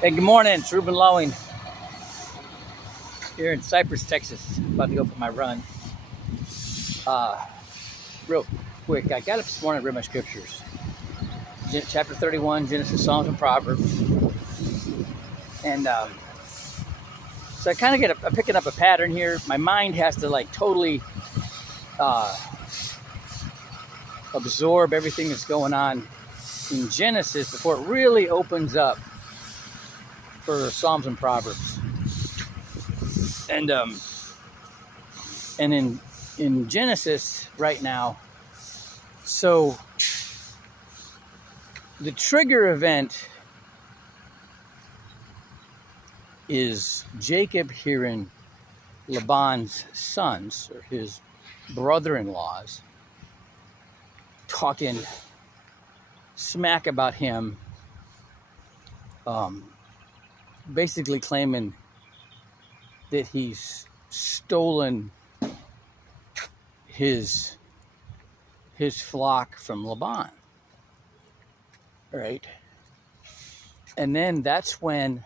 Hey, good morning. It's Ruben Lowing here in Cypress, Texas. About to go for my run. Uh, Real quick, I got up this morning and read my scriptures. Chapter 31, Genesis, Psalms, and Proverbs. And so I kind of I'm picking up a pattern here. My mind has to totally uh, absorb everything that's going on in Genesis before it really opens up for Psalms and Proverbs. And in Genesis right now, so the trigger event is Jacob hearing Laban's sons, or his brother-in-laws, talking smack about him, basically claiming that he's stolen his flock from Laban, right? And then that's when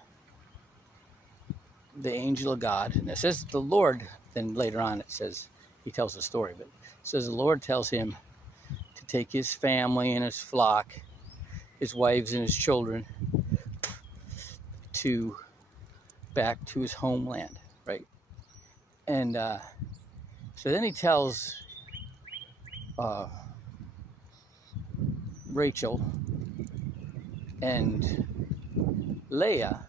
the angel of God, and it says the Lord, then later on it says, he tells the story, but it says the Lord tells him to take his family and his flock, his wives and his children, to back to his homeland, right? And so then he tells Rachel and Leah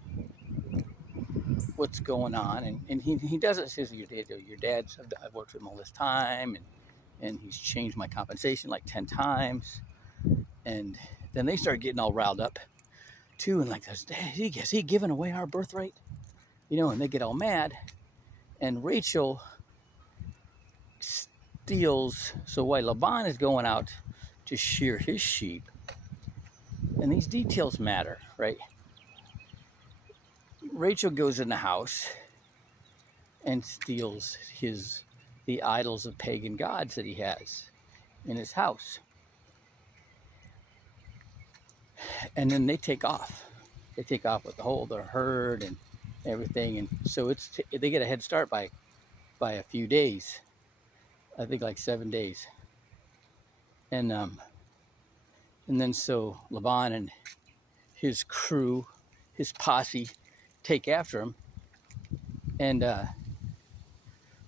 what's going on, and he does it. Says your dad's, I've worked with him all this time, and he's changed my compensation like 10 times. And then they start getting all riled up too, and has he given away our birthright, and they get all mad. And Rachel steals, so while Laban is going out to shear his sheep, and these details matter, right? Rachel goes in the house and steals the idols of pagan gods that he has in his house. And then they take off. They take off with their herd and everything. And so they get a head start by a few days. I think like 7 days. And then so Laban and his crew, his posse, take after him. And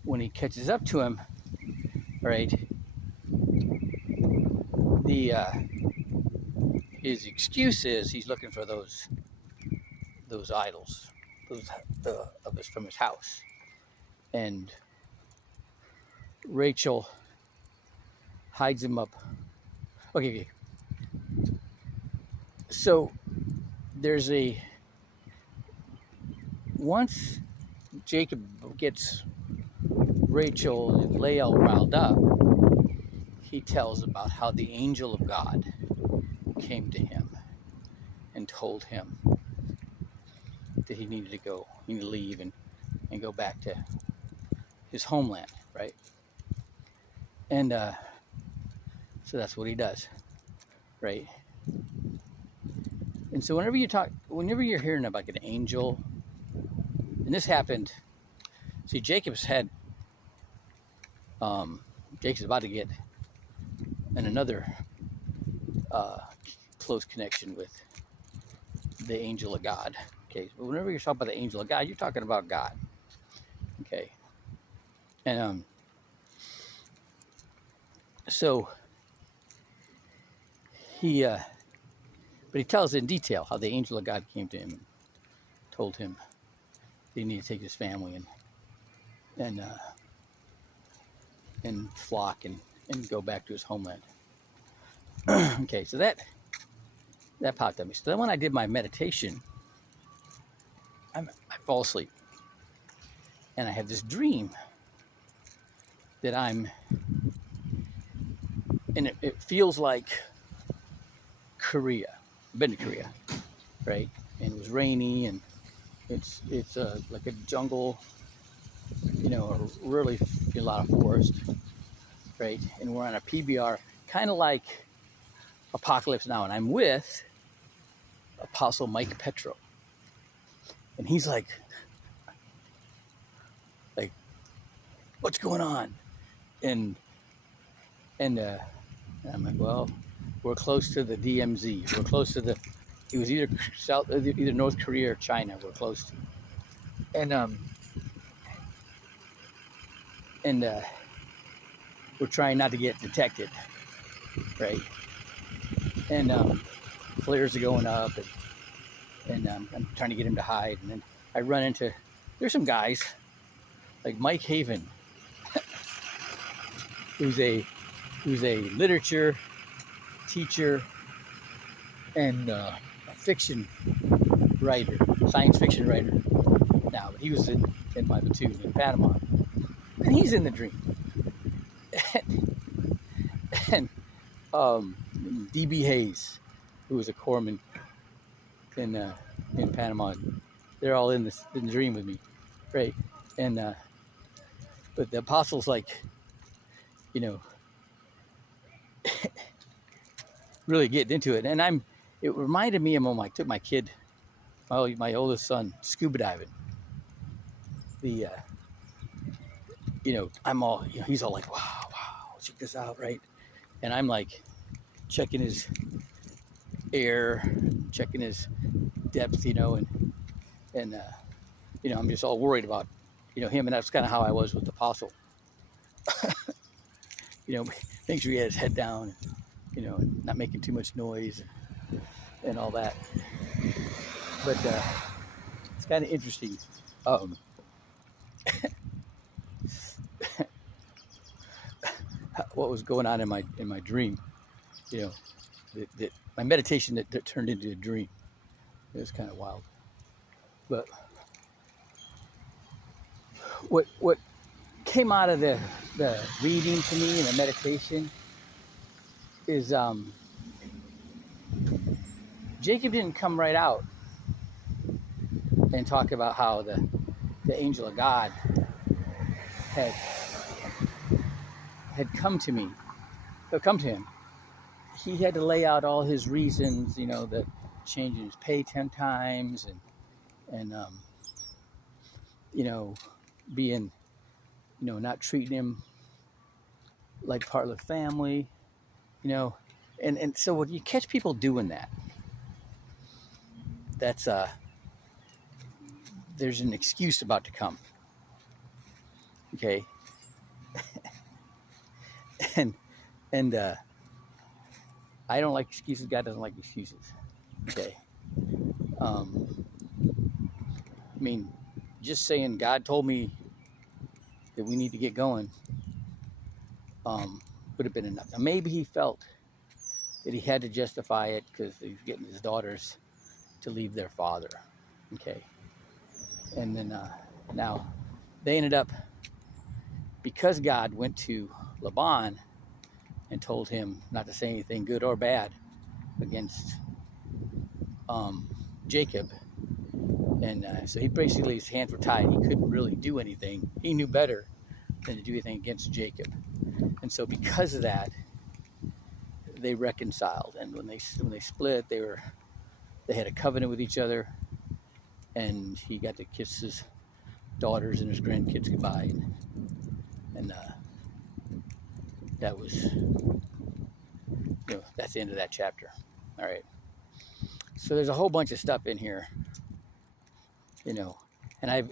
when he catches up to him, right, his excuse is he's looking for those idols, from his house. And Rachel hides him up. Okay. So once Jacob gets Rachel and Leah riled up, he tells about how the angel of God came to him and told him that he needed to leave and go back to his homeland, right? And so that's what he does, right? And so whenever you're hearing about an angel, and this happened, see, Jacob's about to get in another close connection with the angel of God. Okay, but whenever you're talking about the angel of God, you're talking about God. Okay, and so but he tells in detail how the angel of God came to him and told him that he needed to take his family and flock and go back to his homeland. Okay, so that popped at me. So then when I did my meditation, I fall asleep, and I have this dream that and it feels like Korea. I've been to Korea, right? And it was rainy, and it's like a jungle, really a lot of forest, right? And we're on a PBR, kind of like Apocalypse Now, and I'm with Apostle Mike Petro, And he's like, what's going on? And I'm like, well, we're close to the DMZ. We're close to it was either either North Korea or China. We're close to. And we're trying not to get detected, right? And flares are going up, and I'm trying to get him to hide. And then I run into, there's some guys like Mike Haven, who's a literature teacher and a fiction writer, science fiction writer now, but he was in my platoon in Panama, and he's in the dream. and DB Hayes, who was a corpsman in Panama, they're all in the dream with me, right? And but the apostles, like, you know, really getting into it. And it reminded me of when I took my kid, my oldest son, scuba diving. I'm all, he's all like, wow, check this out, right? And I'm like checking his air, checking his depth, and I'm just all worried about, him. And that's kind of how I was with the apostle. Make sure he had his head down, and not making too much noise and all that. But it's kind of interesting. What was going on in my dream? My meditation that turned into a dream. It was kind of wild. But what came out of the reading to me and the meditation is Jacob didn't come right out and talk about how the angel of God had come to him. He had to lay out all his reasons, the changing his pay 10 times and being, not treating him like part of the family, and so when you catch people doing that, that's there's an excuse about to come. Okay. and I don't like excuses. God doesn't like excuses. Okay. I mean, just saying God told me that we need to get going would have been enough. Now, maybe he felt that he had to justify it because he's getting his daughters to leave their father. Okay. And then now they ended up, because God went to Laban and told him not to say anything good or bad against Jacob. And so he basically, his hands were tied. He couldn't really do anything. He knew better than to do anything against Jacob. And so because of that, they reconciled. And when they split, they had a covenant with each other. And he got to kiss his daughters and his grandkids goodbye. And that was, that's the end of that chapter. All right. So there's a whole bunch of stuff in here, and I've,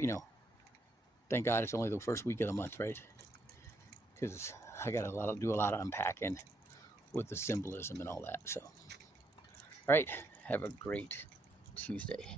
thank God it's only the first week of the month, right? Because I got do a lot of unpacking with the symbolism and all that. So, all right. Have a great Tuesday.